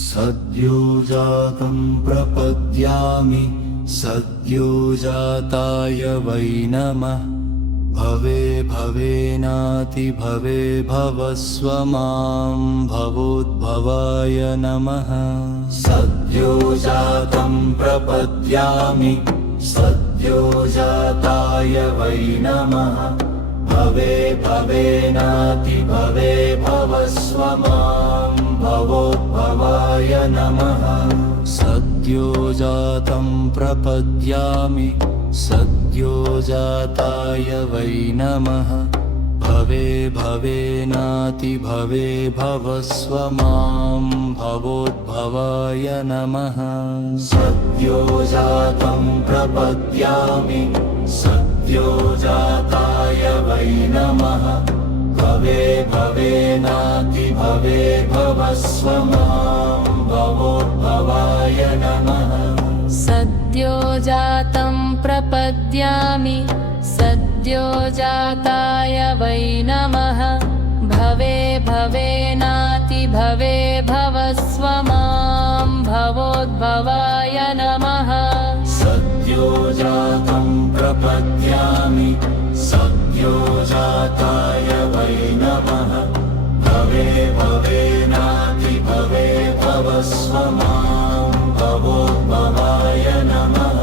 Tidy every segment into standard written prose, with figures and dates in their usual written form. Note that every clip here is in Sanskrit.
सद्योजातं प्रपद्यामि सद्योजाताय वै नमः। भवे भवेनातिभवे भवस्व मां भवोद्भवाय नमः। सद्योजातं प्रपद्यामि सद्योजाताय वै नमः। भवे भवेनातिभवे भवस्व मां भवोद्भवाय नमः। सद्योजातं प्रपद्यामि सद्योजाताय वै नमः। भवे भवेनातिभवे भवस्व मां भवोद्भवाय नमः। सद्योजातं प्रपद्यामि सद्योजाताय वै नमः। भवे भवेनातिभवे भवस्व मां भवोद्भवाय नमः। सद्योजातं प्रपद्यामि सद्योजाताय वै नमः। भवे भवेनातिभवे भवस्व मां भवोद्भवाय नमः। सद्योजातं प्रपद्यामि सद्योजाताय वै नमः। भवे भवेनातिभवे भवस्व मां भवोद्भवाय नमः।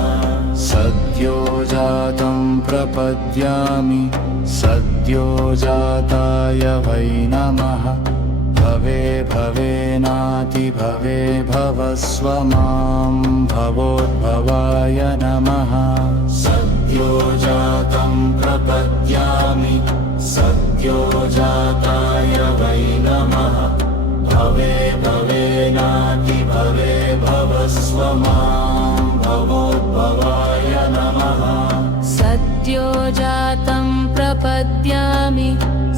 सद्योजातं प्रपद्यामि सद्योजाताय वै नमः। भवे भवेनातिभवे भवस्व मां भवोद्भवाय नमः। सद्योजातं प्रपद्यामि सद्योजाताय वै नमः। भवे भवेनातिभवे भवस्व मां भवोद्भवाय नमः। सद्योजातं प्रपद्यामि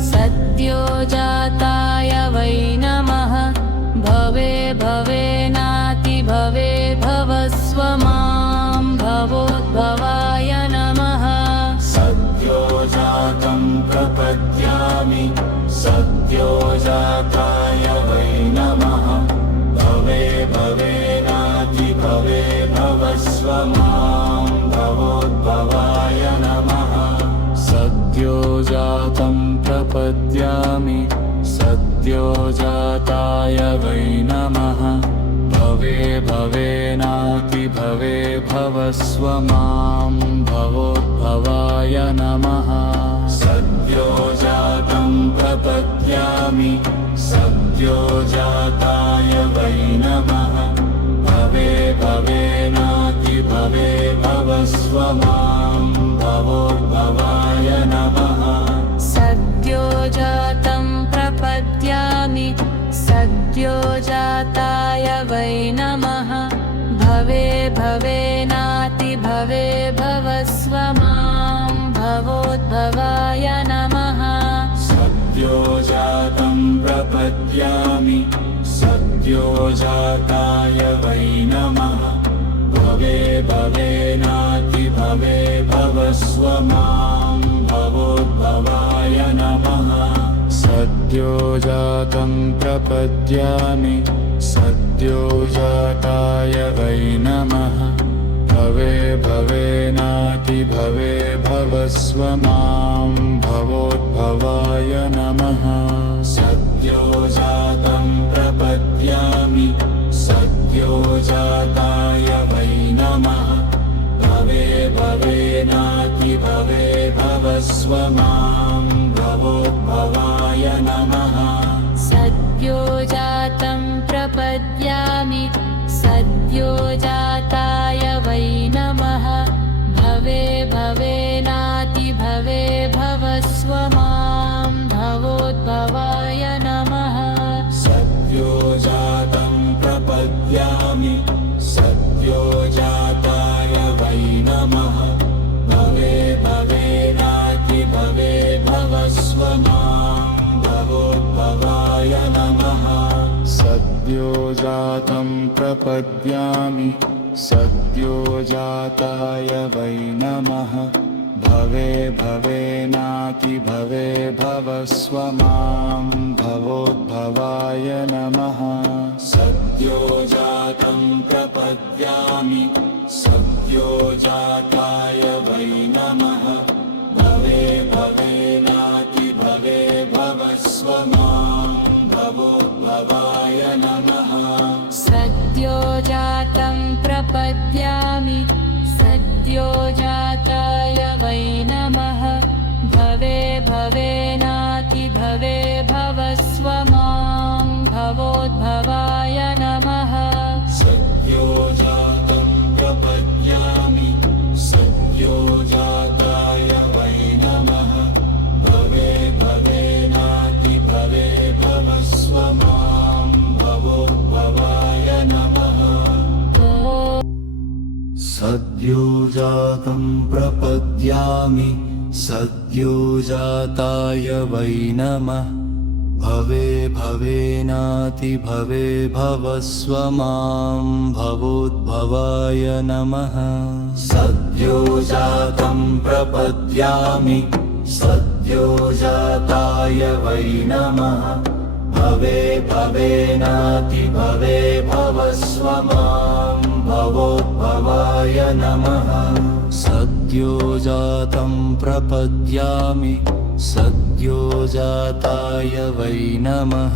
सद्योजाताय वै नमः। भवे भवेनातिभवे भवस्व मां भवोद्भवाय नमः। सद्योजातं प्रपद्यामि सद्योजाताय वै नमः। भवे भवेनातिभवे भवस्व मां भवोद्भवाय नमः। सद्योजातं प्रपद्यामि सद्योजाताय वै नमः। भवे भवेनातिभवे भवस्व मां भवोद्भवाय नमः। सद्योजातं प्रपद्यामि सद्योजाताय वै नमः। भवे भवेनातिभवे भवस्व मां भवोद्भवाय नमः। सद्योजातं प्रपद्यामि सद्योजाताय वै नमः। भवे भवेनातिभवे भवस्व मां भवोद्भवाय नमः। सद्योजातं प्रपद्यामि सद्योजाताय वै नमः। भवे भवेनातिभवे भवस्व मां भवोद्भवाय नमः। सद्योजातं प्रपद्यामि सद्योजाताय वै नमः। भवे भवेनातिभवे भवस्व मां भवोद्भवाय नमः। सद्योजातं प्रपद्यामि सद्योजाताय वै नमः। भवे भवेनातिभवे भवस्व मां भवोद्भवाय नमः। सद्योजातं प्रपद्यामि सद्योजाताय वै नमः। भवे भवेनातिभवे भवस्व मां भवोद्भवाय नमः। सद्योजातं प्रपद्यामि सद्योजाताय वै नमः। भवे भवेनातिभवे भवस्व मां भवोद्भवाय नमः। सद्योजातं प्रपद्यामि सद्योजाताय वै नमः। भवे भवेनातिभवे भवस्व मां भवोद्भवाय नमः सद्यो जातं प्रपद्यामि सद्यो जाताय वै नमः भवे भवेनातिभवे भवस्व मां भवोद्भवाय नमः सद्यो जातं प्रपद्यामि सद्यो जाताय वै नमः भवे भवेनातिभवे भवस्व मां भवोद्भवाय नमः सद्यो जातं प्रपद्यामि सद्यो जाताय वै नमः भवे भवेनातिभवे भवस्व मां भवोद्भवाय नमः सद्यो जातं प्रपद्यामि सद्यो जाताय वै नमः भवे भवेनातिभवे भवस्व मां भवोद्भवाय नमः सद्यो जातं प्रपद्यामि सद्यो जाताय वै नमः भवे भवेनातिभवे भवस्व मां भवोद्भवाय नमः सद्यो जातं प्रपद्यामि सद्यो जाताय वै नमः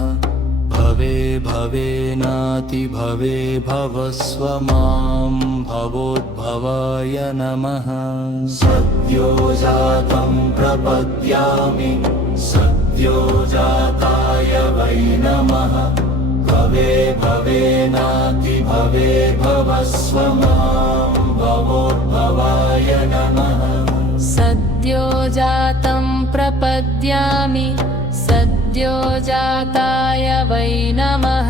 भवे भवेनातिभवे भवस्व मां भवोद्भवाय नमः सद्यो जातं प्रपद्यामि सद्यो जाताय वै नमः भवे भवेनातिभवे भवस्व मां भवोद्भवाय नमः सद्यो जातं प्रपद्यामि सद्यो जाताय वै नमः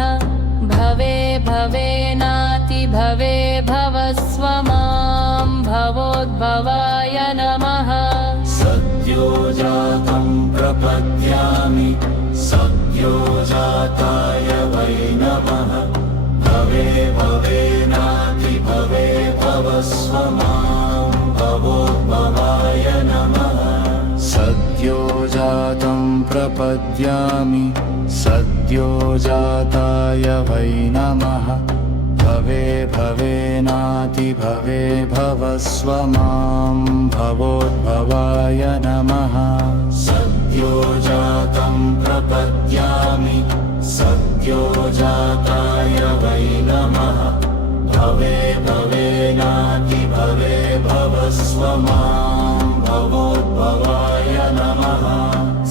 भवे भवेनातिभवे भवस्व मां भवोद्भवाय नमः सद्यो जातं प्रपद्यामि सद्यो जाताय वै नमः भवे भवेनातिभवे भवस्व मां भवोद्भवाय नमः सद्यो जातं प्रपद्यामि सद्यो जाताय वै नमः भवे भवेनातिभवे भवस्व मां भवोद्भवाय नमः सद्यो जातं प्रपद्यामि सद्यो जाताय वै नमः भवे भवेनातिभवे भवस्व मां भवोद्भवाय नमः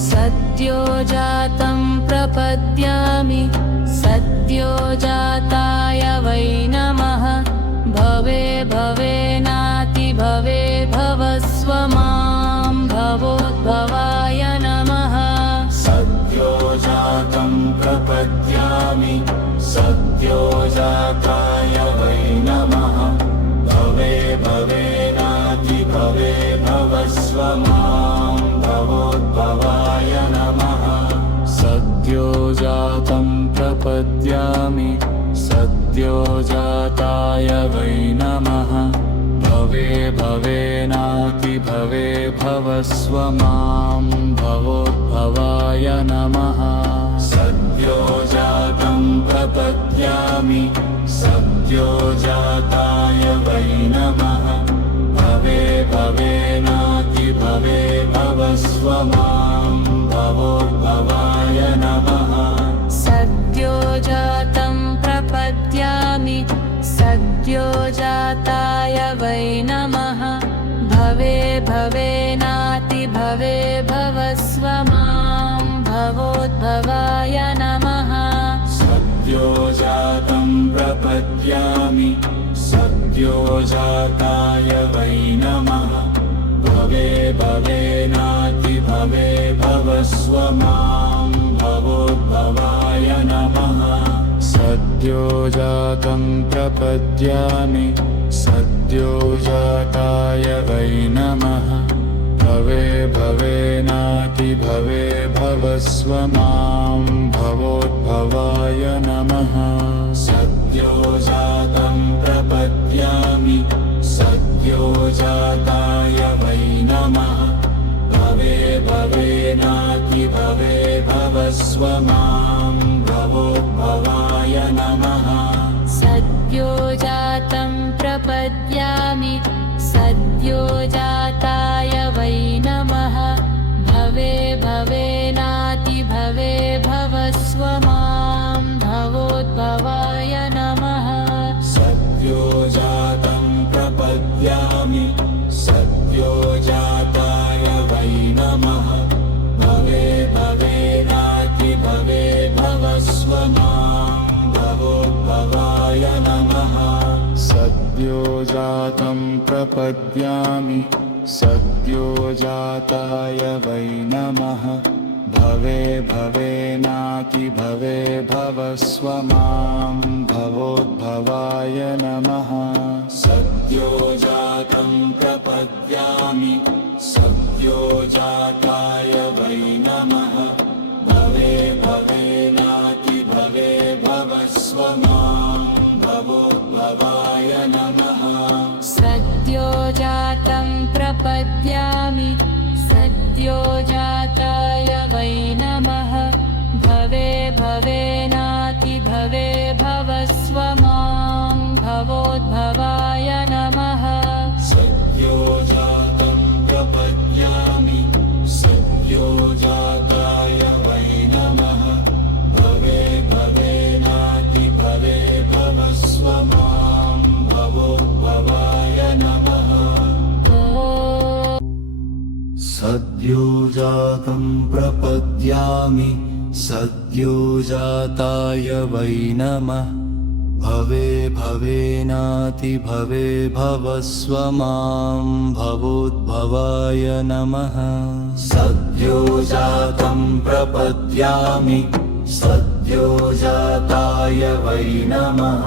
सद्यो जातं प्रपद्यामि सद्यो जाताय वै नमः भवे भवेनातिभवे भवस्व मां भवोद्भवाय नमः सद्यो जातं प्रपद्यामि सद्यो जाताय वै नमः भवे भवेनातिभवे भवस्व मां भवोद्भवाय नमः सद्यो जातं प्रपद्यामि सद्यो जाताय वै नमः भवे भवेनातिभवे भवस्व मां भवोद्भवाय नमः सद्यो जातं प्रपद्यामि सद्यो जाताय वै नमः भवे भवेनातिभवे भवस्व मां भवोद्भवाय नमः सद्यो जातं प्रपद्यामि सद्यो जाताय वै नमः भवे भवेनातिभवे भवस्व मां भवोद्भवाय नमः सद्यो जातं प्रपद्यामि सद्यो जाताय वै नमः भवे भवेनातिभवे भवस्व मां भवोद्भवाय नमः सद्यो जातं प्रपद्यामि सद्यो जाताय वै नमः भवे भवेनातिभवे भवस्व मां भवोद्भवाय नमः सद्यो जातं प्रपद्यामि सद्यो जाताय वै नमः भवे भवस्व मां भवोद्भवाय नमः सद्यो जातं प्रपद्यामि सद्यो जाताय वै नमः भवे भवेनातिभवे भवस्व मां भवोद्भवाय नमः सद्यो जातं प्रपद्यामि सद्यो जाताय वै नमः भवे भवेनातिभवे भवस्व मां भवोद्भवाय नमः सद्यो जातं प्रपद्यामि सद्यो जाताय वै नमः भवे भवेनातिभवे भवस्व मां भवोद्भवाय नमः सद्यो जातं प्रपद्यामि सद्यो जाताय वै नमः भवे भवेनातिभवे भवस्व मां भवोद्भवाय नमः सद्यो जातं प्रपद्यामि सद्यो जाताय वै नमः भवे भवेनातिभवे भवस्व मां भवोद्भवाय नमः सद्यो जातं प्रपद्यामि सद्यो जाताय वै नमः भवे भवेनातिभवे भवस्व मां भवोद्भवाय नमः सद्यो जातं प्रपद्यामि सद्यो जाताय वै नमः भवे भवेनातिभवे भवस्व मां भवोद्भवाय नमः सद्यो जातं प्रपद्यामि सद्यो जाताय वै नमः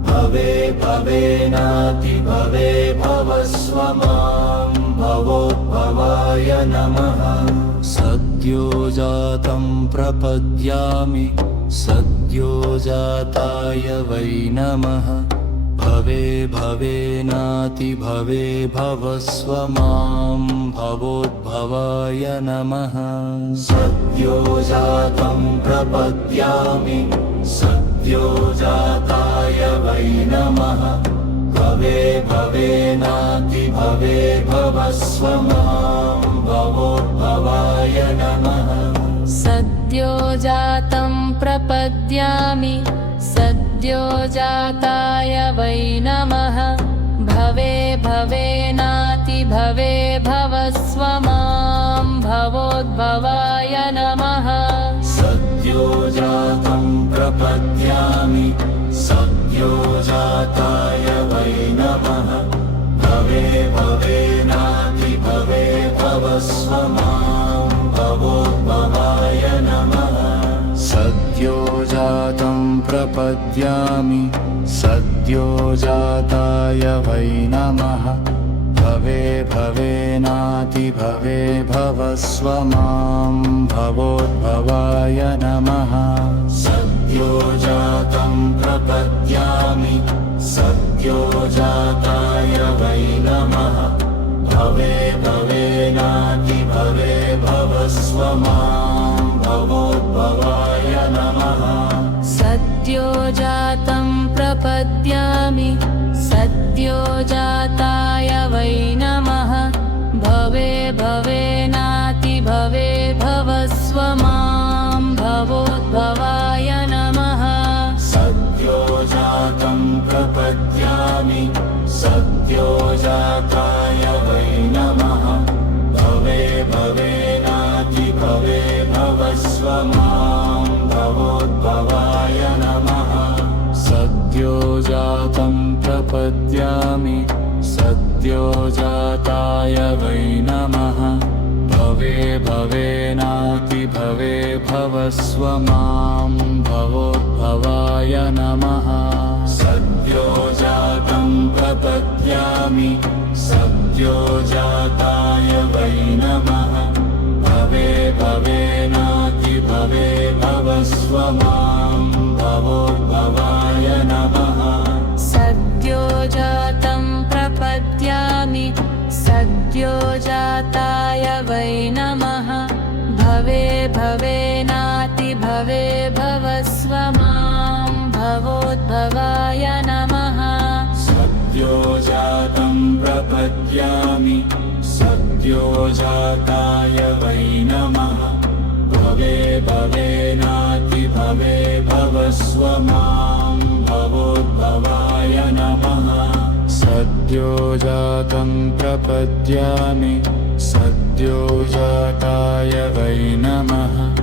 भवे भवेनातिभवे भवस्व मां भवोद्भवाय नमः सद्यो जातं प्रपद्यामि सद्यो जाताय वै नमः भवे भवेनातिभवे भवस्व मां भवोद्भवाय नमः सद्यो जातं प्रपद्यामि सद्यो जाताय वै नमः भवे भवेनातिभवे भवस्व मां भवोद्भवाय नमः सद्यो जातं प्रपद्यामि सद्यो जाताय वै नमः भवे भवेनातिभवे भवस्व मां भवोद्भवाय नमः सद्यो जातं प्रपद्यामि सद्यो जाताय वै नमः भवे भवेनातिभवे भवस्व मां भवोद्भवाय नमः सद्यो जातं प्रपद्यामि सद्यो जाताय वै नमः भवे भवेनातिभवे भवस्व मां भवोद्भवाय नमः सद्यो जातं प्रपद्यामि सद्यो जाताय वै नमः भवे भवेनातिभवे भवस्व मां भवोद्भवाय नमः सद्यो जातं प्रपद्यामि सद्यो जाताय वै नमः भवे भवेनातिभवे भवस्व मां भवोद्भवाय नमः सद्यो जातं प्रपद्यामि सद्यो जाताय वै नमः भवे भवेनातिभवे भवस्व मां भवोद्भवाय नमः सद्यो जातं प्रपद्यामि सद्यो जाताय वै नमः भवे भवेनातिभवे भवस्व मां भवोद्भवाय नमः सद्यो जातं प्रपद्यामि सद्यो जाताय वै नमः भवे भवेनातिभवे भवस्व मां भवोद्भवाय नमः सद्यो जातं प्रपद्यामि सद्यो जाताय वै नमः भवे भवस्व मां भवोद्भवाय नमः सद्यो जातं प्रपद्यामि सद्यो जाताय वै नमः भवे भवेनाति भवे भवस्व मां भवोद्भवाय नमः सद्यो जातं प्रपद्यामि सद्यो जाताय वै नमः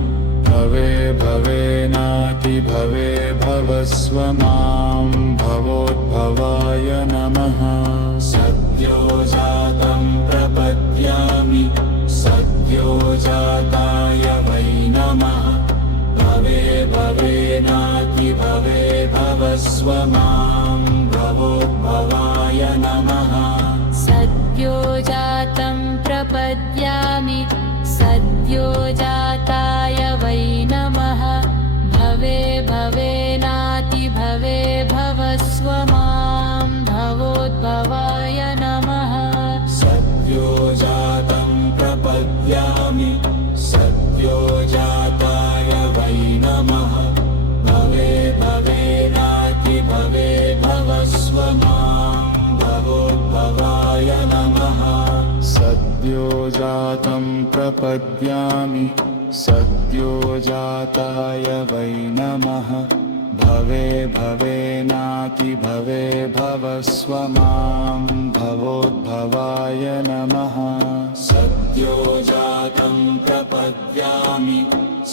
भवे भवेनाति भवे भवस्व मां भवोद्भवाय नमः सद्यो जातं प्रपद्यामि सद्यो जाताय वै नमः भवे भवेनाति भवे भवस्व मां भवोद्भवाय नमः सद्यो जातं प्रपद्यामि सद्यो जाताय वै नमः भवे भवेनाति भवे भवस्व मां भवोद्भवाय नमः सद्यो जातं प्रपद्यामि सद्यो जाताय वै नमः भवे भवेनाति भवे भवस्व मां भवोद्भवाय नमः सद्यो जातं प्रपद्यामि सद्यो जाताय वै नमः भवे भवेनाति भवे भवस्व मां भवोद्भवाय नमः सद्यो जातं प्रपद्यामि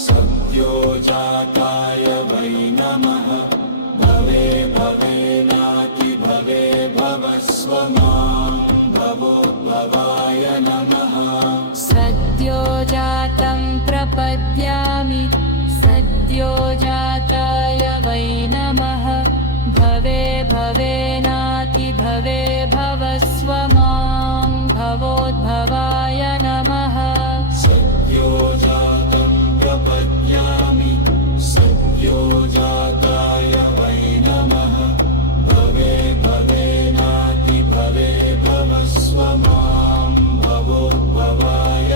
सद्यो जाताय वै नमः भवे भवेनाति भवे भवस्व मां भवोद्भवाय नमः सद्यो जातं प्रपद्यामि सद्यो जाताय वै नमः भवे भवेनाति भवे भवस्व मां भवोद्भवाय नमः सद्यो जातं प्रपद्यामि सद्यो जाताय वै नमः भवे भवेनाति भवे भवस्व मां भवोद्भवाय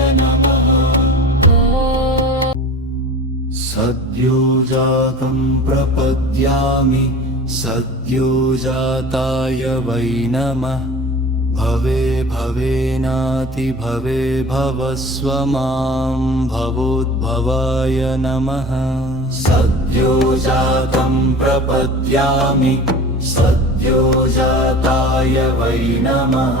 नमः सद्यो जातं प्रपद्यामि सद्यो जाताय वै नमः भवे भवेनाति भवे भवस्व मां भवोद्भवाय नमः सद्यो जातं प्रपद्यामि सद्यो जाताय वै नमः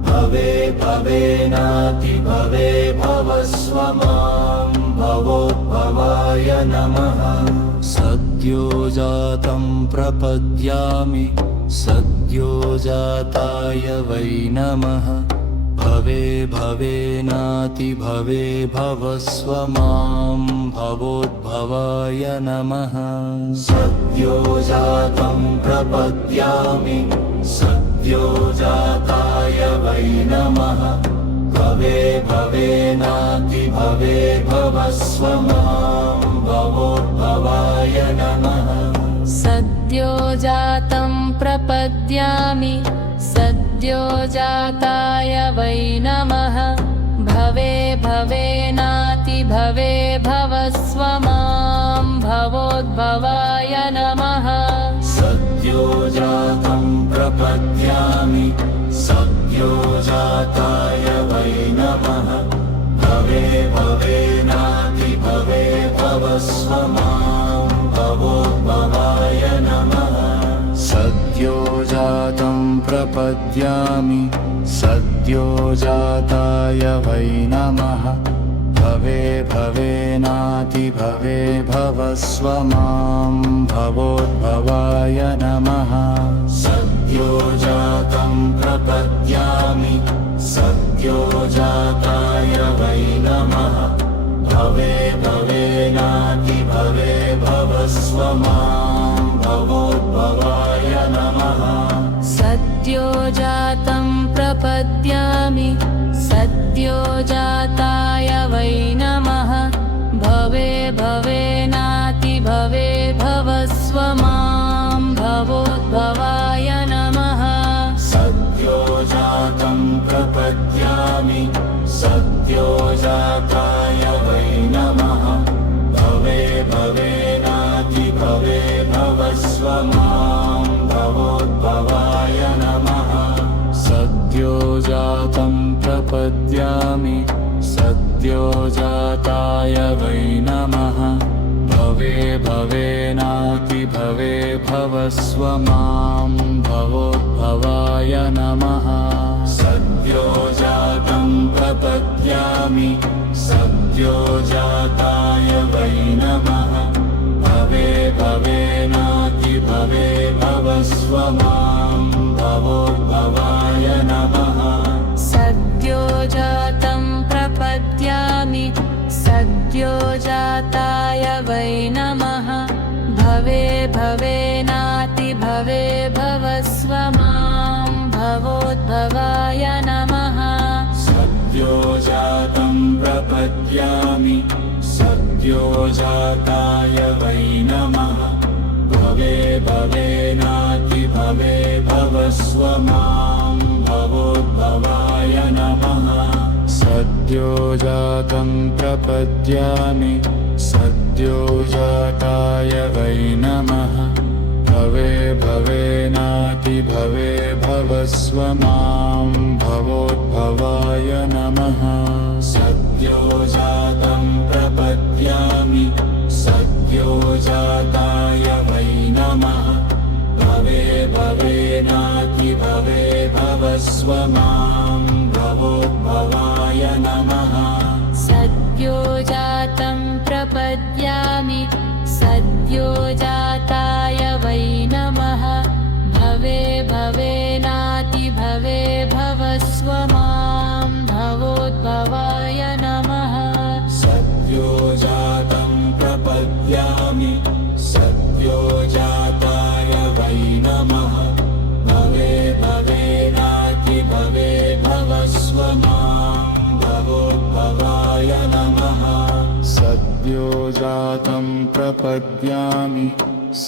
भवे भवेनाति भवे भवस्व मां भवोद्भवाय नमः सद्यो जातं प्रपद्यामि सद्यो जाताय वै नमः भवे भवेनाति भवे भवस्व मां भवोद्भवाय नमः सद्यो जातं प्रपद्यामि सद्यो जाताय वै नमः भवे भवेनाति भवे भवस्व मां भवोद्भवाय नमः सद्यो जातं प्रपद्यामि सद्यो जाताय वै नमः भवे भवेनाति भवे भवस्व मां भवोद्भवाय नमः सद्यो जातं प्रपद्यामि सद्यो जाताय वै नमः भवे भवेनाति भवे भवस्व मां भवोद्भवाय नमः सद्यो जातं प्रपद्यामि सद्यो जाताय वै नमः भवे भवेनाति भवे भवस्व मां भवोद्भवाय नमः सद्यो जातं प्रपद्यामि सद्यो जाताय वै नमः भवे भवेनाति भवे भवस्व मां भवोद्भवाय नमः सद्यो जातं प्रपद्यामि सद्यो जाताय वै नमः भवे भवेनाति भवे भवस्व मां भवोद्भवाय नमः सद्यो जातं प्रपद्यामि सद्यो जाताय वै नमः भवे भवे सद्योजाताय वै नमः भवे भवेनातिभवे भवस्व मां भवोद्भवाय नमः सद्योजातं प्रपद्यामि सद्योजाताय वै नमः भवे भवेनातिभवे भवस्व मां भवोद्भवाय नमः सद्योजातं प्रपद्यामि सद्योजाताय वै नमः भवे भवेनातिभवे भवस्व मां भवोद्भवाय नमः सद्योजातं प्रपद्यामि सद्योजाताय वै नमः भवे भवेनातिभवे भवस्व मां भवोद्भवाय नमः सद्योजातं प्रपद्यामि सद्योजाताय वै नमः भवे भवेनातिभवे भवस्व मां भवोद्भवाय नमः सद्योजातं प्रपद्यामि सद्योजाताय वै नमः भवे भवेनातिभवे भवस्व मां भवोद्भवाय नमः सद्योजातं प्रपद्यामि सद्योजाताय वै नमः भवे भवेनातिभवे भवस्व मां भवोद्भवाय नमः सद्योजातं प्रपद्यामि सद्योजाताय वै नमः भवे भवेनातिभवे भवस्व मां भवोद्भवाय नमः सद्योजातं प्रपद्यामि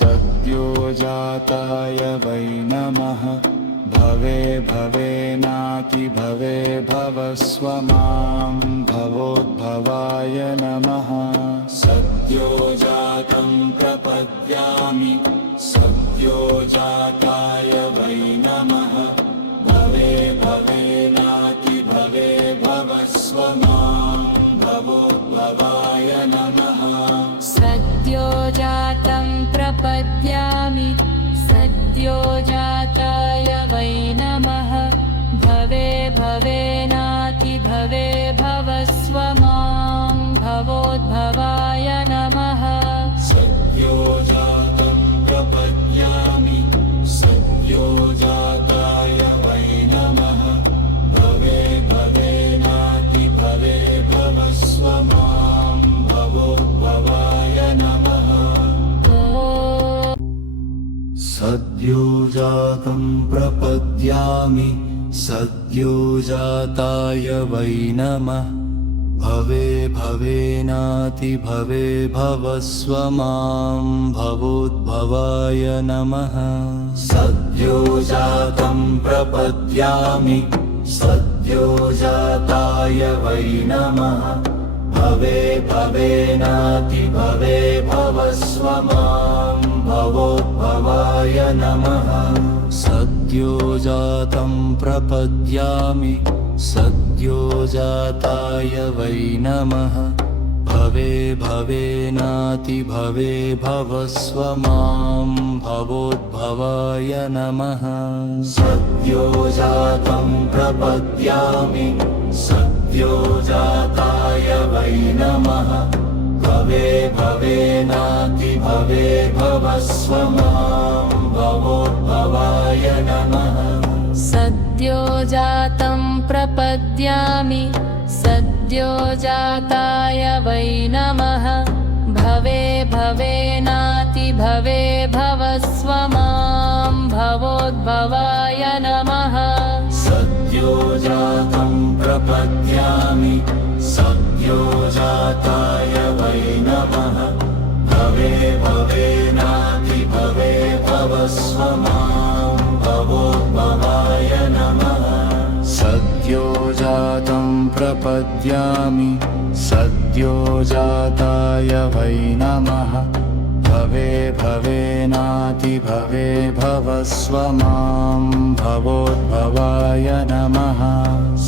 सद्योजाताय वै नमः भवे भवेनातिभवे भवस्व मां भवोद्भवाय नमः सद्योजातं प्रपद्यामि सद्योजाताय वै नमः भवे भवेनातिभवे भवस्व मां भवोद्भवाय नमः सद्योजातं प्रपद्यामि सद्योजाताय वै नमः भवे भवेनातिभवे भवस्व मां भवोद्भवाय नमः सद्योजातं प्रपद्यामि सद्योजाताय वै नमः भवे भवेनातिभवे भवस्व मां भवोद्भवाय नमः सद्योजातं प्रपद्यामि सद्योजाताय वै नमः भवे भवेनातिभवे भवस्व मां भवोद्भवाय नमः सद्योजातं प्रपद्यामि सद्योजाताय वै नमः भवे भवेनातिभवे भवस्व मां भवोद्भवाय नमः सद्योजातं प्रपद्यामि सद्योजाताय वै नमः भवे भवेनातिभवे भवस्व मां भवोद्भवाय नमः सद्योजातं प्रपद्यामि सद्योजाताय वै नमः भवे भवेनातिभवे भवस्व मां भवोद्भवाय नमः सद्योजातं प्रपद्यामि सद्योजाताय वै नमः भवे भवेनातिभवे भवस्व मां भवोद्भवाय नमः सद्योजातं प्रपद्यामि सद्योजाताय वै नमः भवे भवेनातिभवे भवस्व मां भवोद्भवाय नमः सद्योजातं प्रपद्यामि सद्योजाताय वै नमः भवे भवेनातिभवे भवस्व मां भवोद्भवाय नमः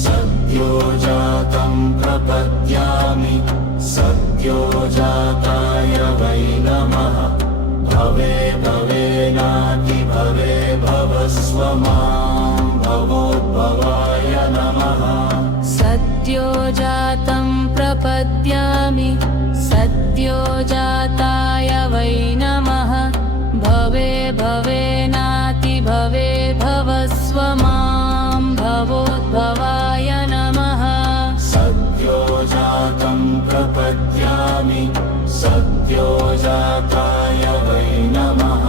सद्योजातं प्रपद्यामि सद्योजाताय वै नमः भवे भवेनातिभवे भवस्व मां भवोद्भवाय नमः सद्योजातं प्रपद्यामि सद्योजाताय वै नमः भवे भवेनातिभवे भवस्व मां भवोद्भवाय नमः सद्योजातं प्रपद्यामि सद्योजाताय वै नमः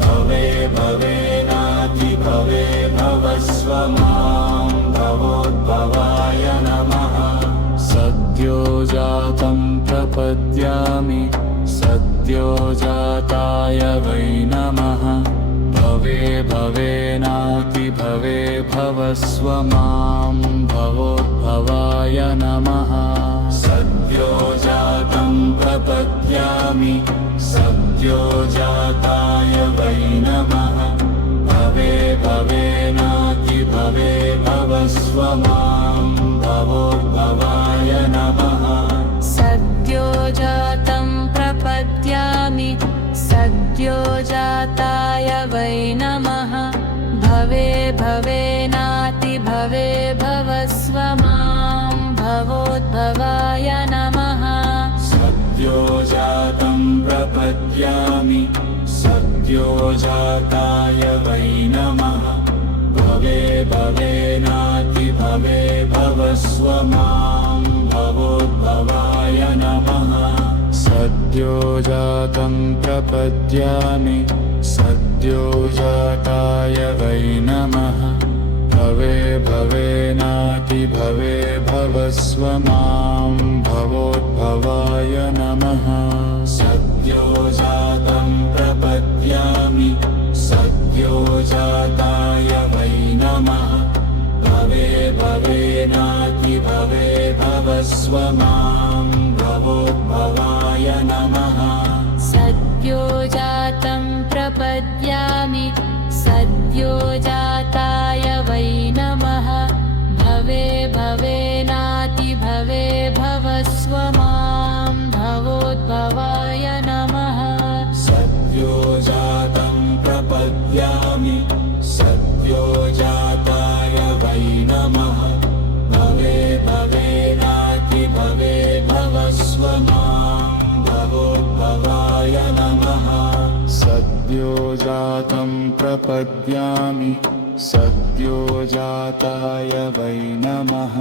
भवे भवेनातिभवे भवस्व मां भवोद्भवाय नमः सद्योजातं प्रपद्यामि सद्योजाताय वै नमः भवे भवेनातिभवे भवस्व मां भवोद्भवाय नमः सद्योजातं प्रपद्यामि सद्योजाताय वै नमः भवे भवेनातिभवे भवस्व मां भवोद्भवाय नमः सद्योजातं प्रपद्यामि सद्योजाताय वै नमः भवे भवेनातिभवे भवस्व मां भवोद्भवाय नमः सद्योजातं प्रपद्यामि सद्योजाताय वै नमः भवे भवेनातिभवे भवस्व मां भवोद्भवाय नमः सद्योजातं प्रपद्यामि सद्योजाताय वै नमः भवे भवेनातिभवे भवस्व मां भवोद्भवाय नमः सद्योजातं प्रपद्यामि सद्योजाताय वै नमः भवे भवेनातिभवे भवस्व मां भवोद्भवाय नमः सद्योजातं प्रपद्यामि सद्योजाताय वै नमः भवे भवेनातिभवे भवस्व मां भवोद्भवाय नमः सद्योजातं प्रपद्यामि सद्योजाताय वै नमः भवे भवेनातिभवे भवस्व मां भवोद्भवाय नमः सद्योजातं प्रपद्यामि सद्योजाताय वै नमः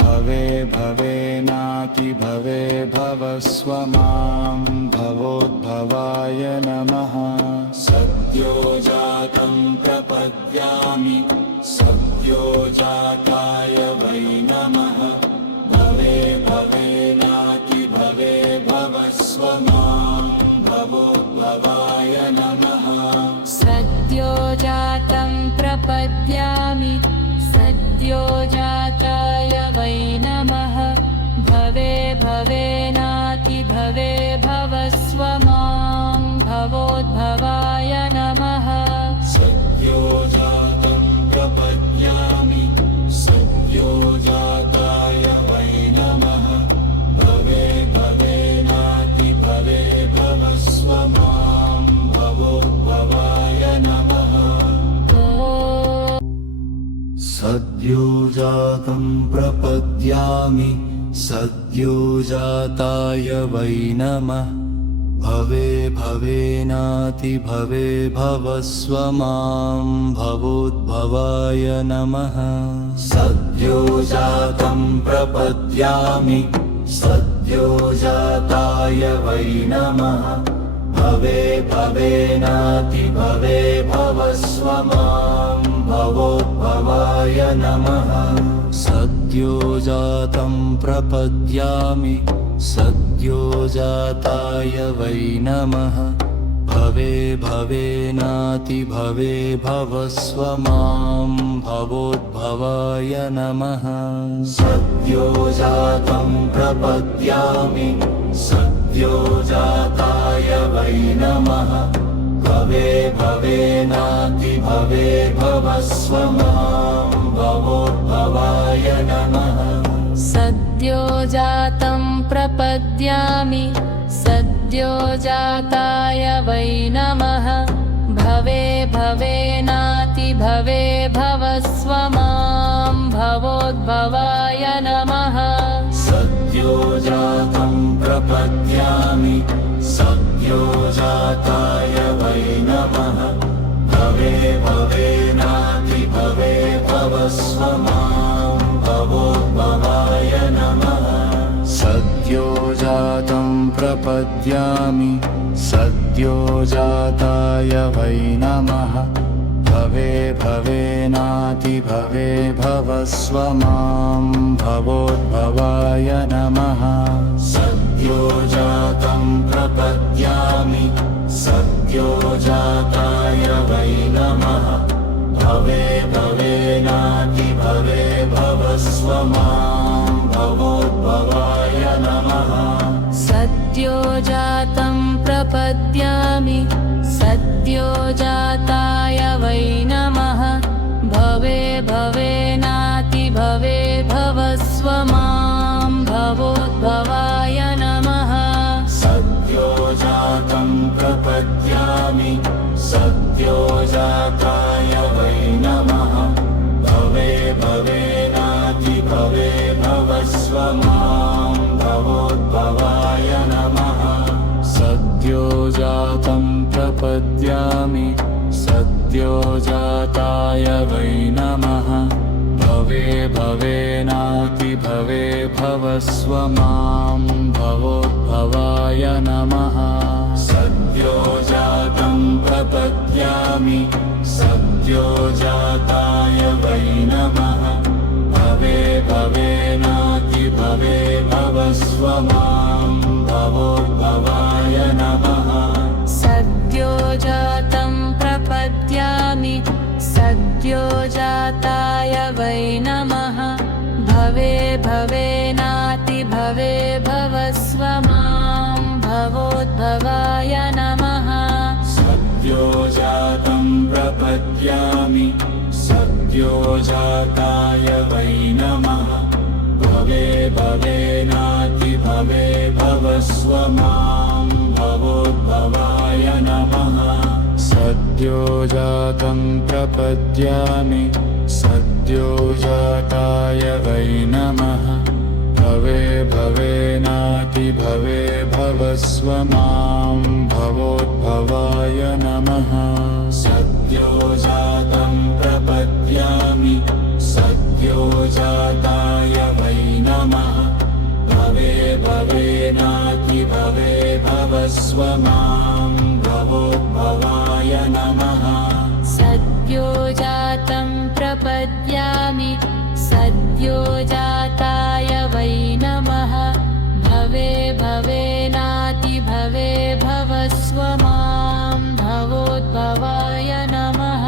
भवे भवेनातिभवे भवस्व मां भवोद्भवाय नमः सद्योजातं प्रपद्यामि सद्योजाताय वै नमः भवे भवेनातिभवे भवस्व मां भवोद्भवाय नमः सद्योजातं प्रपद्यामि सद्योजाताय वै नमः भवे भवेनातिभवे भवस्व मां भवोद्भवाय नमः सद्योजातं प्रपद्यामि सद्योजाताय वै नमः भवे भवेनातिभवे भवस्व मां भवोद्भवाय नमः सद्योजातं प्रपद्यामि सद्योजाताय वै नमः भवे भवेनातिभवे भवस्व मां भवोद्भवाय नमः सद्योजातं प्रपद्यामि सद्योजाताय वै नमः भवे भवेनातिभवे भवस्व मां भवोद्भवाय नमः सद्योजातं प्रपद्यामि सद्योजाताय वै नमः भवे भवेनातिभवे भवस्व मां भवोद्भवाय नमः सद्योजातं प्रपद्यामि सद्योजाताय वै नमः भवे भवेनातिभवे भवस्व मां भवोद्भवाय नमः सद्योजातं प्रपद्यामि सद्यो जाताय वै नमः भवे भवेनातिभवे भवस्व मां भवोद्भवाय नमः सद्यो जातं प्रपद्यामि सद्यो जाताय वै नमः भवे भवेनातिभवे भवस्व मां भवोद्भवाय नमः सद्यो जातं प्रपद्यामि सद्यो जाताय वै नमः भवे भवेनातिभवे भवस्व मां भवोद्भवाय नमः सद्यो जातं प्रपद्यामि सद्यो जाताय वै नमः भवे भवेनातिभवे भवस्व मां भवोद्भवाय नमः सद्यो जातं प्रपद्यामि सद्यो जाताय वै नमः भवे भवेनातिभवे भवस्व मां भवोद्भवाय नमः सद्यो जातं प्रपद्यामि सद्यो जाताय वै नमः भवे भवेनातिभवे भवस्व मां भवोद्भवाय नमः सद्यो जातं प्रपद्यामि सद्यो जाताय वै नमः भवे भवेनातिभवे भवस्व मां भवोद्भवाय नमः सद्यो जातं प्रपद्यामि सद्यो जाताय वै नमः भवे भवेनातिभवे भवस्व मां भवोद्भवाय नमः सद्यो जातं प्रपद्यामि सद्यो जाताय वै नमः भवे भवेनातिभवे भवस्व मां भवोद्भवाय नमः सद्यो जातं प्रपद्यामि सद्यो जाताय वै नमः भवे भवेनातिभवे भवस्व मां भवोद्भवाय नमः सद्यो जातं प्रपद्यामि सद्यो जाताय वै नमः भवे भवेनातिभवे भवस्व मां भवोद्भवाय नमः सद्यो जातं प्रपद्यामि सद्यो जाताय वै नमः भवे भवेनातिभवे भवस्व मां भवोद्भवाय नमः सद्यो जातं प्रपद्यामि सद्यो जाताय वै नमः भवे भवेनातिभवे भवस्व मां भवोद्भवाय नमः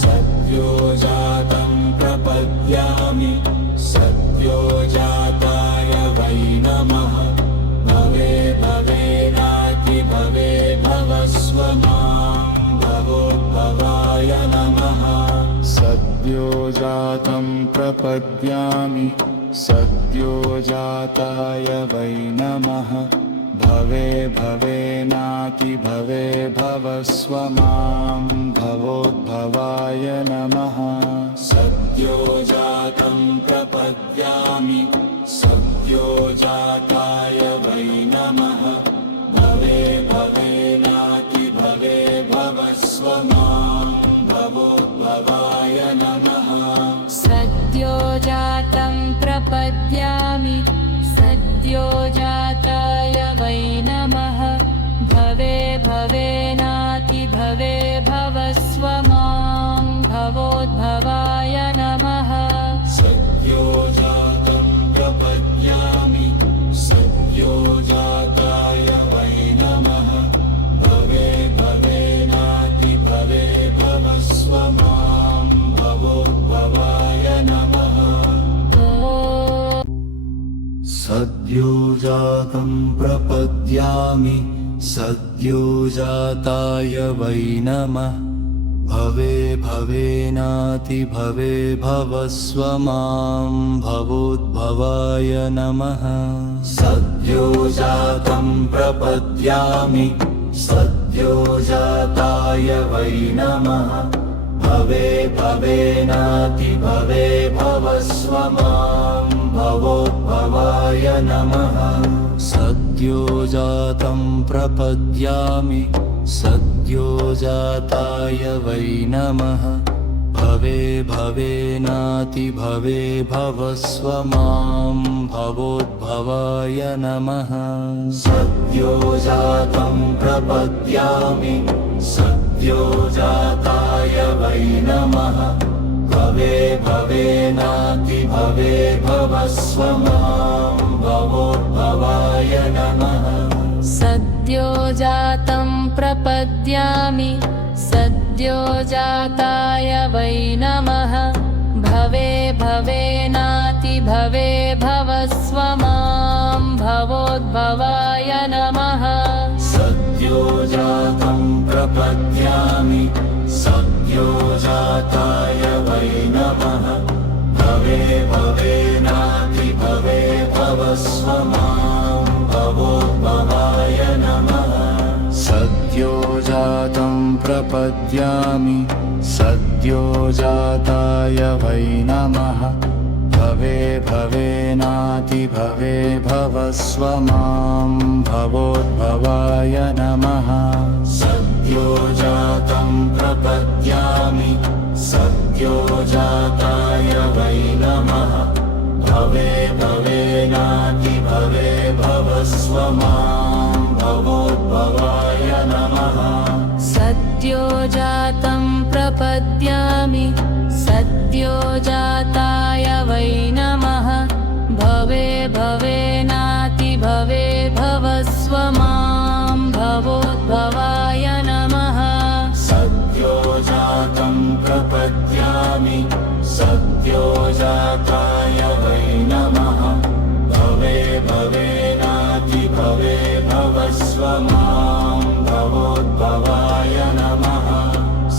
सद्यो जातं प्रपद्यामि सद्यो जाताय वै नमः भवे भवेनातिभवे भवस्व मां भवोद्भवाय नमः सद्यो जातं प्रपद्यामि सद्यो जाताय वै नमः भवे भवेनातिभवे भवस्व मां भवोद्भवाय नमः सद्यो जातं प्रपद्यामि सद्यो जाताय वै नमः भवे भवेनातिभवे भवस्व मां भवोद्भवाय नमः सद्यो जातं प्रपद्यामि सद्यो जाताय वै नमः भवे भवेनातिभवे भवस्व मां भवोद्भवाय नमः सद्यो जातं प्रपद्यामि सद्यो जाताय वै नमः भवे भवेनातिभवे भवस्व मां भवोद्भवाय नमः सद्यो जातं प्रपद्यामि सद्यो जाताय वै नमः भवे भवेनातिभवे भवस्व मां भवोद्भवाय नमः सद्यो सद्योजातं प्रपद्यामि सद्योजाताय वै नमः भवे भवेनातिभवे भवस्व मां भवोद्भवाय नमः सद्योजातं प्रपद्यामि सद्योजाताय वै नमः भवे भवेनातिभवे भवस्व मां भवोद्भवाय नमः सद्योजातं प्रपद्यामि सद्योजाताय वै नमः भवे भवेनातिभवे भवस्व मां भवोद्भवाय नमः सद्योजातं प्रपद्यामि सद्योजाताय वै नमः भवे भवेनातिभवे भवस्व मां भवोद्भवाय नमः सद्योजातं प्रपद्यामि सद्योजाताय वै नमः भवे भवेनातिभवे भवस्व मां भवोद्भवाय नमः सद्योजातं प्रपद्यामि सद्योजाताय वै नमः भवे भवेनातिभवे भवस्व मां भवोद्भवाय नमः सद्योजातं प्रपद्यामि सद्योजाताय वै नमः भवे भवेनातिभवे भवस्व मां भवोद्भवाय नमः सद्योजातं प्रपद्यामि सद्योजाताय वै नमः भवे भवेनातिभवे भवस्व मां भवोद्भवाय नमः सद्योजातं प्रपद्यामि सद्योजाताय वै नमः भवे भवेनातिभवे भवस्व मां भवोद्भवाय नमः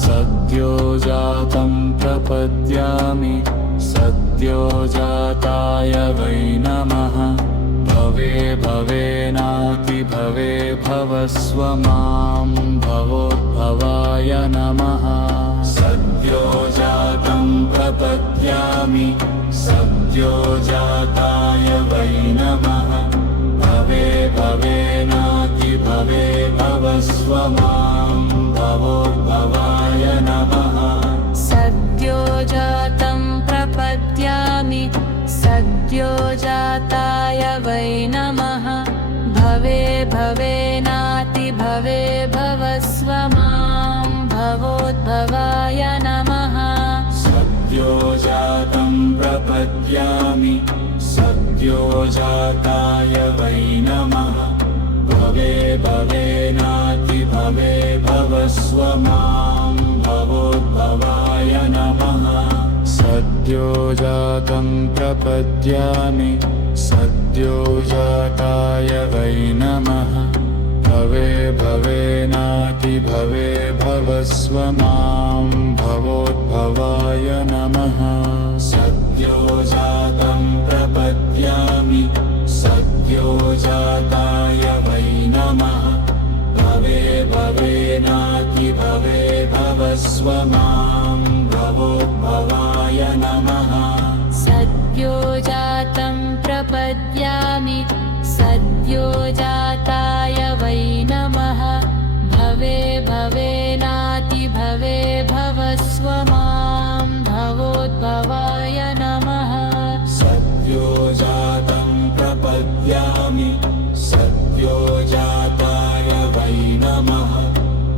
सद्योजातं प्रपद्यामि सद्योजाताय वै नमः भवे भवेनातिभवे भवस्व मां भवोद्भवाय नमः सद्योजातं प्रपद्यामि सद्योजाताय वै नमः भवे भवेनातिभवे भवस्व मां भवोद्भवाय नमः सद्योजातं प्रपद्यामि सद्योजाताय वै नमः भवे भवेनातिभवे भवस्व मां भवोद्भवाय नमः सद्योजातं प्रपद्यामि सद्योजाताय वै नमः भवे भवेनातिभवे भवस्व मां भवोद्भवाय नमः सद्योजातं प्रपद्यामि सद्योजाताय वै नमः भवे भवेनातिभवे भवस्व मां भवोद्भवाय नमः सद्योजातं प्रपद्यामि सद्योजाताय वै नमः भवे भवेनातिभवे भवस्व मां भवोद्भवाय नमः सद्योजातं प्रपद्यामि सद्योजाताय वै नमः भवे भवेनातिभवे भवस्व मां भवोद्भवाय नमः सद्योजातं प्रपद्यामि सद्योजाताय वै नमः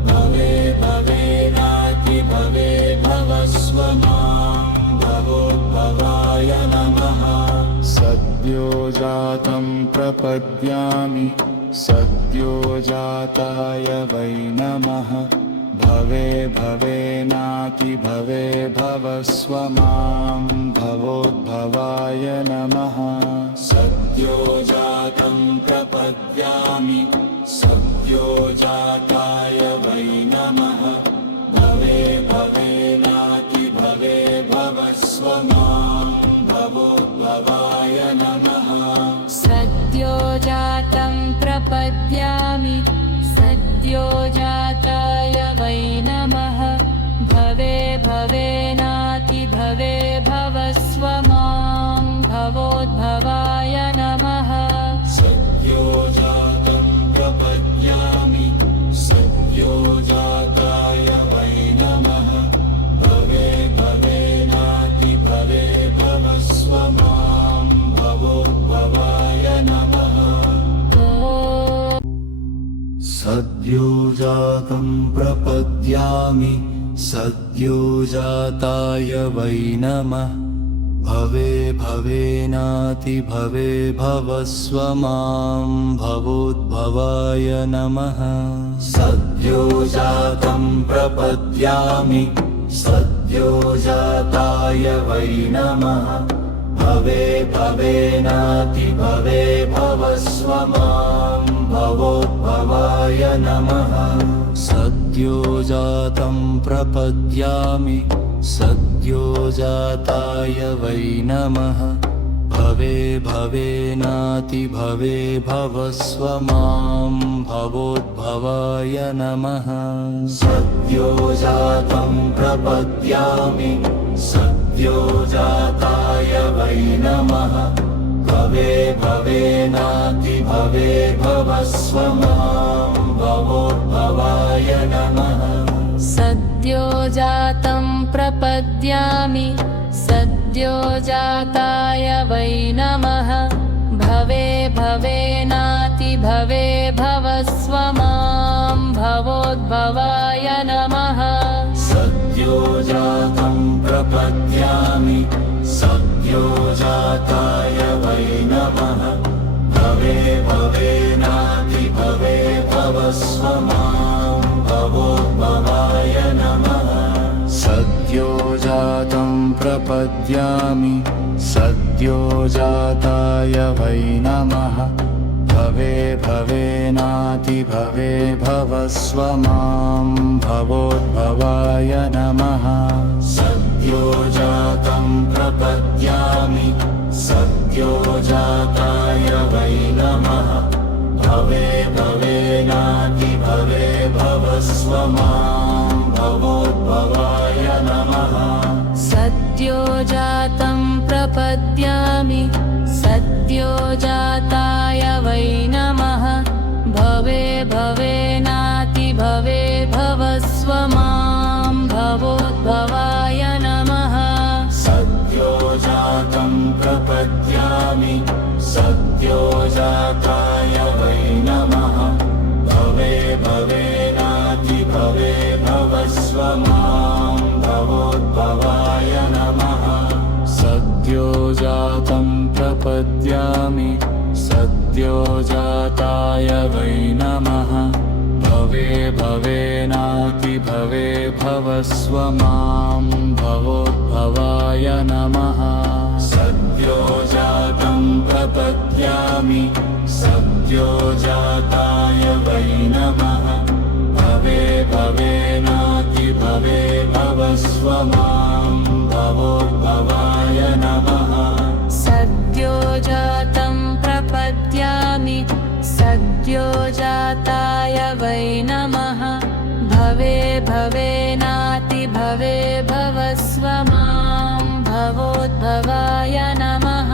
भवे भवेनातिभवे भवस्व मां भवोद्भवाय नमः सद्योजातं प्रपद्यामि सद्योजाताय वै नमः भवे भवेनातिभवे भवस्व मां भवोद्भवाय नमः सद्योजातं प्रपद्यामि सद्योजाताय वै नमः भवे भवेनातिभवे भवस्व मां भवोद्भवाय नमः सद्योजातं प्रपद्यामि सद्योजाताय वै नमः भवे भवेनातिभवे भवस्व मां भवोद्भवाय नमः सद्योजातं प्रपद्यामि सद्योजाताय वै नमः भवे भवेनातिभवे भवस्व मां भवोद्भवाय नमः सद्योजातं प्रपद्यामि सद्योजाताय वै नमः भवे भवेनातिभवे भवस्व मां भवोद्भवाय नमः सद्योजातं प्रपद्यामि सद्योजाताय वै नमः भवे भवेनातिभवे भवस्व मां भवोद्भवाय नमः सद्योजातं प्रपद्यामि सद्योजाताय वै नमः भवे भवेनातिभवे भवस्व मां भवोद्भवाय नमः सद्योजातं प्रपद्यामि सद्योजाताय वै नमः भवे भवेनातिभवे भवस्व मां भवोद्भवाय नमः सद्योजातं प्रपद्यामि सद्योजाताय वै नमः भवे भवेनातिभवे भवस्व मां भवोद्भवाय नमः सद्योजातं प्रपद्यामि सद्योजाताय वै नमः भवे भवेनातिभवे भवस्व मां भवोद्भवाय नमः सद्योजातं प्रपद्यामि सद्योजाताय वै नमः भवे भवेनातिभवे भवस्व मां भवोद्भवाय नमः सद्योजातं प्रपद्यामि सद्योजाताय वै नमः भवे भवेनातिभवे भवस्व मां भवोद्भवाय नमः सद्योजातं प्रपद्यामि सद्योजाताय वै नमः भवे भवेनातिभवे भवस्व मां भवोद्भवाय नमः सद्योजातं प्रपद्यामि सद्योजाताय वै नमः भवे भवेनातिभवे भवस्व मां भवोद्भवाय नमः सद्योजातं प्रपद्यामि सद्योजाताय वै नमः भवे भवेनातिभवे भवस्व मां भवोद्भवाय नमः सद्योजातं प्रपद्यामि सद्योजाताय वै नमः भवे भवेनातिभवे भवस्व मां भवोद्भवाय नमः सद्योजातं प्रपद्यामि सद्योजाताय वै नमः भवे भवेनातिभवे भवस्व मां भवोद्भवाय नमः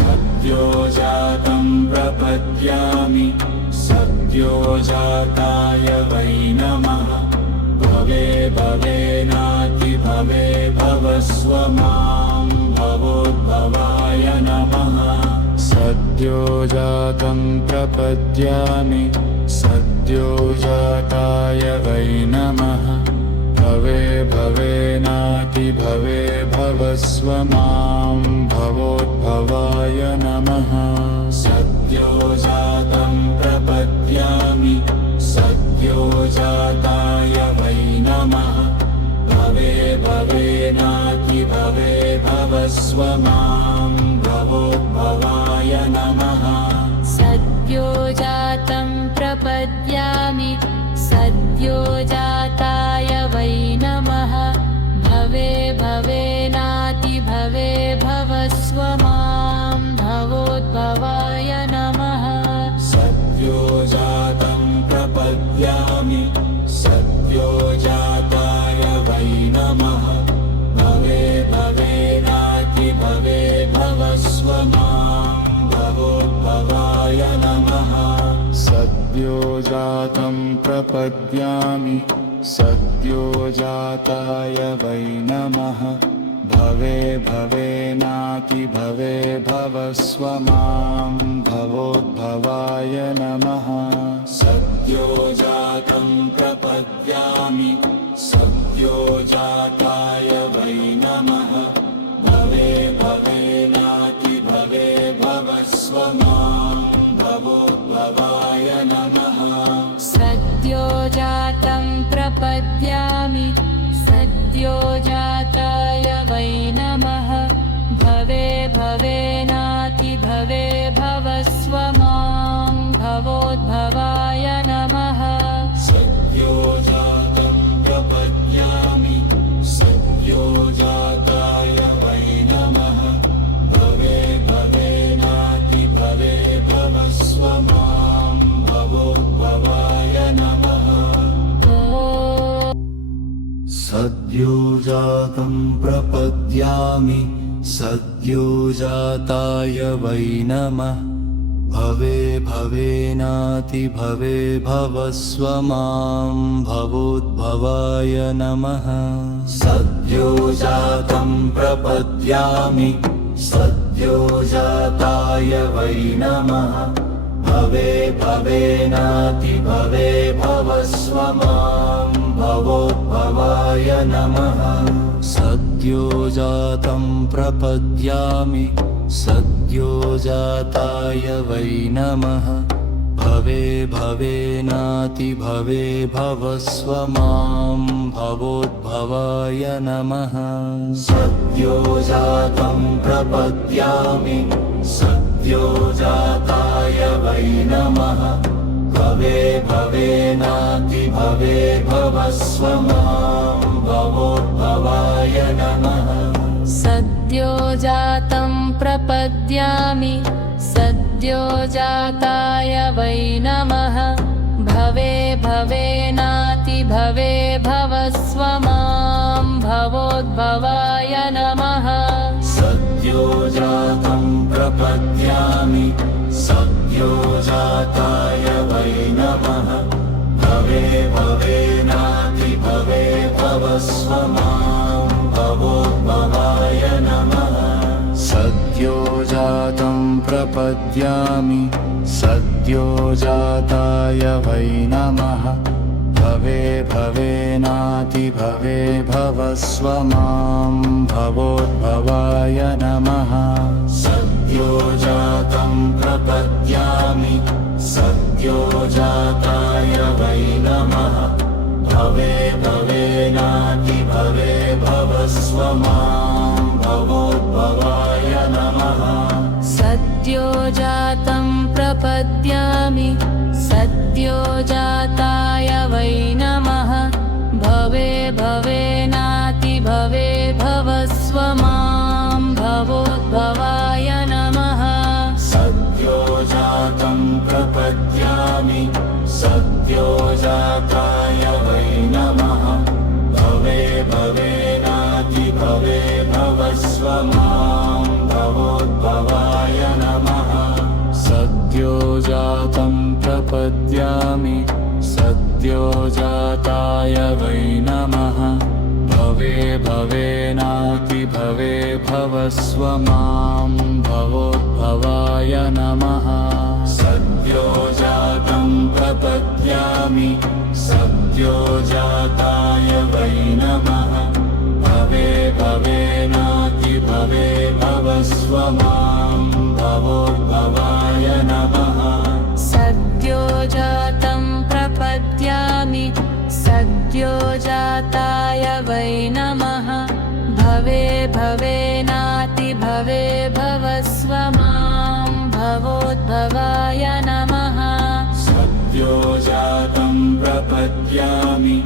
सद्योजातं प्रपद्यामि सद्योजाताय वै नमः भवे भवेनातिभवे भवस्व मां भवोद्भवाय नमः सद्योजातं प्रपद्यामि सद्योजाताय वै नमः भवे भवेनातिभवे भवस्व मां भवोद्भवाय नमः सद्योजातं प्रपद्यामि सद्योजाताय वै नमः भवे भवेनातिभवे भवस्व मां भवोद्भवाय नमः सद्योजातं प्रपद्यामि सद्योजाताय वै नमः भवे भवेनातिभवे भवस्व मां भवोद्भवाय नमः सद्योजातं प्रपद्यामि सद्योजाताय वै नमः भवे भवेनाति भवे भवस्व मां भवोद्भवाय नमः सद्योजातं प्रपद्यामि सद्योजाताय वै नमः भवे भवेनाति भवे भवस्व मां भवोद्भवाय नमः सद्योजातं प्रपद्यामि सद्योजाताय वै नमः भवे भवेनाति भवे भवस्व मां भवोद्भवाय नमः सद्योजातं प्रपद्यामि सद्योजाताय वै नमः भवे भवेनाति भवे भवस्व मां भवोद्भवाय नमः सद्योजातं प्रपद्यामि सद्योजाताय वै नमः भवे भवेनाति भवे भवस्व मां भवोद्भवाय नमः सद्योजातं प्रपद्यामि सद्योजाताय वै नमः भवे भवेनाति भवे भवस्व मां भवोद्भवाय नमः सद्योजातं प्रपद्यामि सद्योजाताय वै नमः भवे भवेनाति भवे भवस्व मां भवोद्भवाय नमः सद्योजातं प्रपद्यामि सद्योजाताय वै नमः भवे भवेनाति भवे भवस्व मां भवोद्भवाय नमः सद्योजातं प्रपद्यामि सद्योजाताय वै नमः भवे भवेनाति भवे भवस्व मां भवोद्भवाय नमः सद्योजातं प्रपद्यामि सद्योजाताय वै नमः भवे भवेनाति भवे भवस्व मां भवोद्भवाय नमः सद्योजातं प्रपद्यामि सद्योजाताय वै नमः भवे भवेनाति भवे भवस्व मां भवोद्भवाय नमः सद्योजातं प्रपद्यामि सद्योजाताय वै नमः भवे भवेनाति भवे भवस्व मां भवोद्भवाय नमः सद्योजातं प्रपद्यामि सद्योजाताय वै नमः भवे भवेनाति भवे भवस्व मां भवोद्भवाय नमः सद्योजातं प्रपद्यामि सद्योजाताय वै नमः भवे भवेनाति भवे भवस्व मां भवोद्भवाय नमः सद्योजातं प्रपद्यामि सद्योजाताय वै नमः भवे भवेनाति भवे भवस्व मां भवोद्भवाय नमः सद्योजातं प्रपद्यामि सद्योजाताय वै नमः भवे भवेनाति भवे भवस्व मां भवोद्भवाय नमः सद्योजातं प्रपद्यामि सद्योजाताय वै नमः भवे भवेनाति भवे भवस्व मां भवोद्भवाय नमः सद्योजातं प्रपद्यामि सद्योजाताय वै नमः भवे भवेनाति भवे भवस्व मां भवोद्भवाय नमः सद्योजातं प्रपद्यामि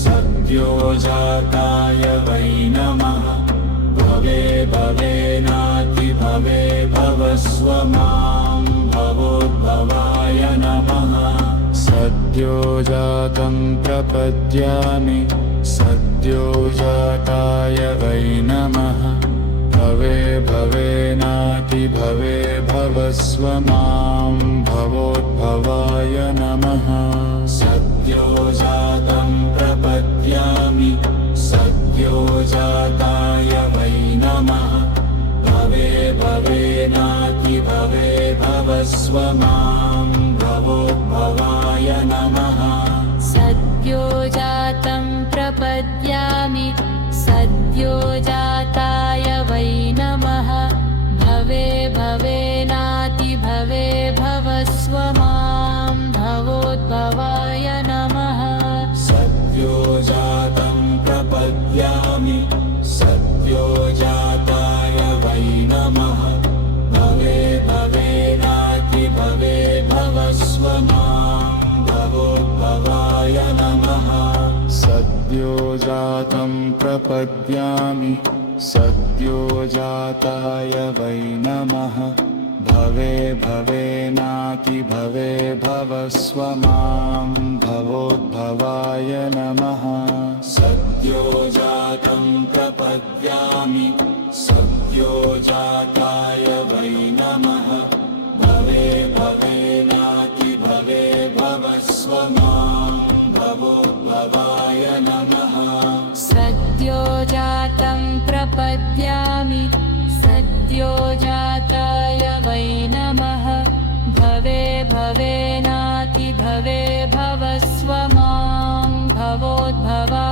सद्योजाताय वै नमः भवे भवेनाति भवे भवस्व मां भवोद्भवाय नमः सद्योजातं प्रपद्यामि सद्योजाताय वै नमः भवे भवेनातिभवे भवस्व मां भवोद्भवाय नमः सद्योजातं प्रपद्यामि सद्योजाताय वै नमः भवे भवेनातिभवे भवस्व मां भवोद्भवाय नमः सद्योजातं प्रपद्यामि सद्योजाताय वै नमः भवे भवेनातिभवे भवस्व मां भवोद्भवाय नमः सद्योजातं प्रपद्यामि सद्योजाताय वै नमः भवे भवेनातिभवे भवस्व मां भवोद्भवाय नमः सद्योजातं प्रपद्यामि सद्योजाताय वै नमः भवे भवेनातिभवे भवस्व मां भवोद्भवाय नमः सद्योजातं प्रपद्यामि सद्योजाताय वै नमः भवे भवेनातिभवे भवस्व मां भवोद्भवाय नमः सद्योजातं प्रपद्यामि सद्योजाताय वै नमः भवे भवेनातिभवे भवस्व मां भवोद्भवाय